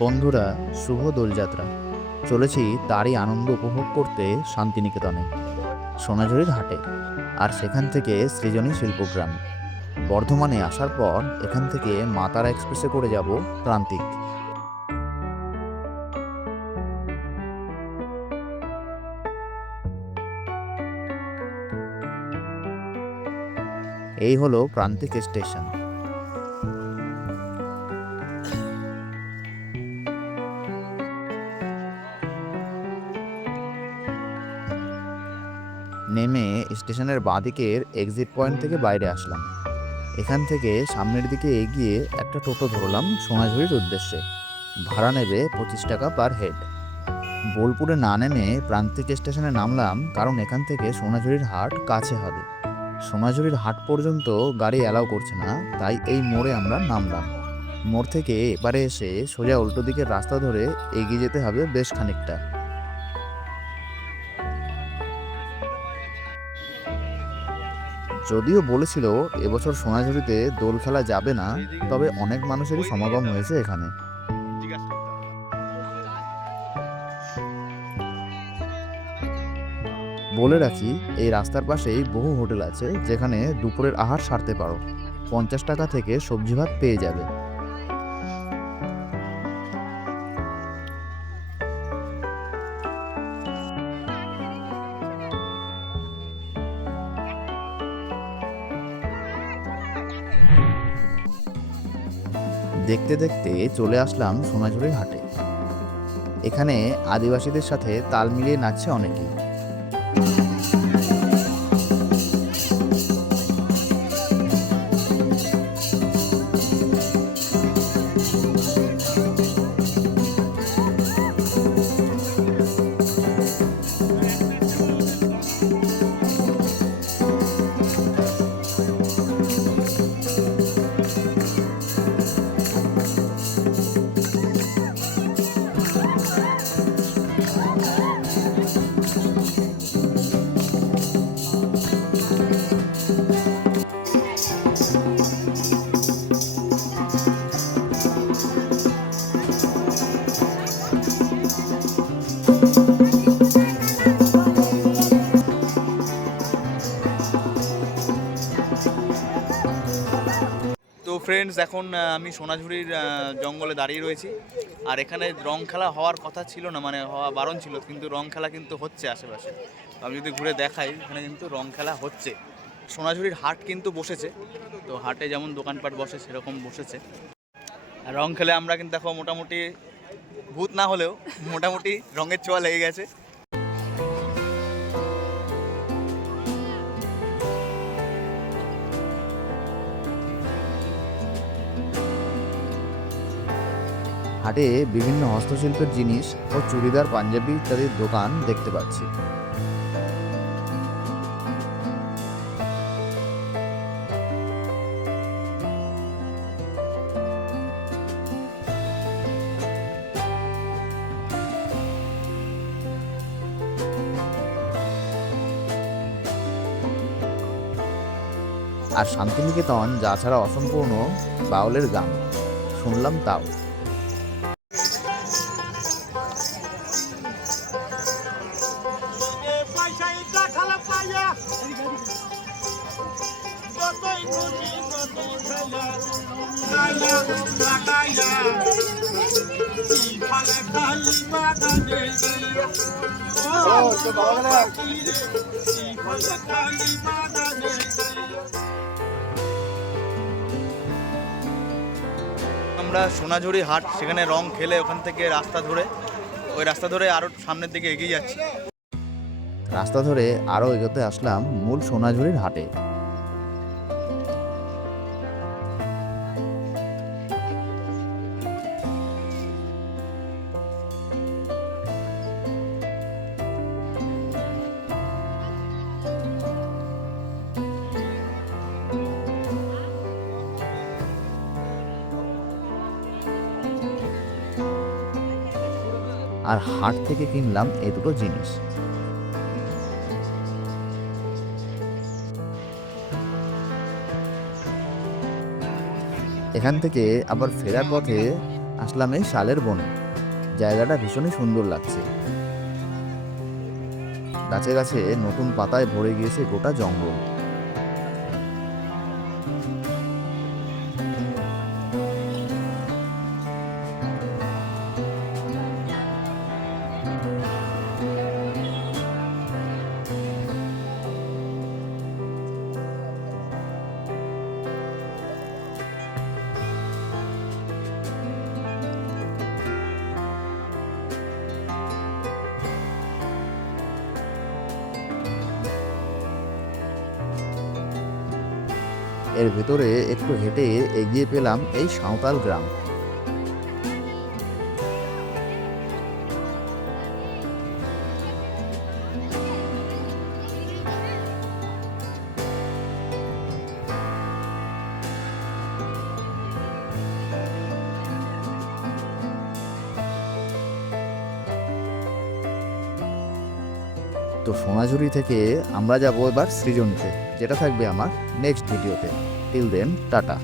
বন্ধুরা, শুভ দোলযাত্রা। চলেছি তারই আনন্দ উপভোগ করতে শান্তিনিকেতনে, সোনাঝুরির হাটে, আর সেখান থেকে সৃজনী শিল্পগ্রাম। বর্ধমানে আসার পর এখান থেকে মা তারা এক্সপ্রেসে করে যাব প্রান্তিক। এই হলো প্রান্তিক স্টেশন। নেমে স্টেশনের বাঁদিকের এক্সিট পয়েন্ট থেকে বাইরে আসলাম। এখান থেকে সামনের দিকে এগিয়ে একটা টোটো ধরলাম সোনাঝুরির উদ্দেশ্যে। ভাড়া নেবে 25 টাকা পার হেড। বোলপুরে না নেমে প্রান্তিক স্টেশনে নামলাম, কারণ এখান থেকে সোনাঝুরির হাট কাছে হবে। সোনাঝুরির হাট পর্যন্ত গাড়ি অ্যালাউ করছে না, তাই এই মোড়ে আমরা নামলাম। মোড় থেকে এবারে এসে সোজা উল্টো দিকের রাস্তা ধরে এগিয়ে যেতে হবে বেশ খানিকটা। যদিও বলেছিল এবছর সোনাঝুরিতে দোল খেলা যাবে না, তবে অনেক মানুষেরই সমাগম হয়েছে এখানে। বলে রাখি, এই রাস্তার পাশেই বহু হোটেল আছে যেখানে দুপুরের আহার সারতে পারো। 50 টাকা থেকে সবজি ভাত পেয়ে যাবে। দেখতে দেখতে চলে আসলাম সোনাঝুরির হাটে। এখানে আদিবাসীদের সাথে তাল মিলিয়ে নাচছে অনেকেই। তো ফ্রেন্ডস, এখন আমি সোনাঝুরির জঙ্গলে দাঁড়িয়ে রয়েছি। আর এখানে রং খেলা হওয়ার কথা ছিল না, মানে হওয়া বারণ ছিল, কিন্তু রং খেলা কিন্তু হচ্ছে আশেপাশে। তো আমি যদি ঘুরে দেখাই, এখানে কিন্তু রং খেলা হচ্ছে। সোনাঝুরির হাট কিন্তু বসেছে, তো হাটে যেমন দোকানপাট বসে সেরকম বসেছে। আর রং খেলে আমরা কিন্তু দেখো মোটামুটি ভূত না হলেও মোটামুটি রঙের ছোঁয়া লেগে গেছে। হাটে বিভিন্ন হস্তশিল্পের জিনিস ও চুড়িদার, পাঞ্জাবি ইত্যাদির দোকান দেখতে পাচ্ছি। আর শান্তিনিকেতন যা ছাড়া অসম্পূর্ণ, বাউলের গান শুনলাম তাও। আমরা সোনাঝুরি হাট, সেখানে রং খেলে ওখান থেকে ওই রাস্তা ধরে আরও সামনের দিকে এগিয়ে যাচ্ছি। রাস্তা ধরে আরও এগোতে আসলাম মূল সোনাঝুরির হাটে। আর হাট থেকে কিনলাম এই দুটো জিনিস। এখান থেকে আবার ফেরার পথে আসলাম এই শালের বনে। জায়গাটা ভীষণই সুন্দর লাগছে। গাছে গাছে নতুন পাতায় ভরে গিয়েছে গোটা জঙ্গল। এর ভেতরে একটু হেঁটে এগিয়ে পেলাম এই সাঁওতাল গ্রাম। তো সোনাঝুরি থেকে আমরা যাব এবার সৃজনীতে, যেটা থাকবে আমার নেক্সট ভিডিওতে। Till then, tata.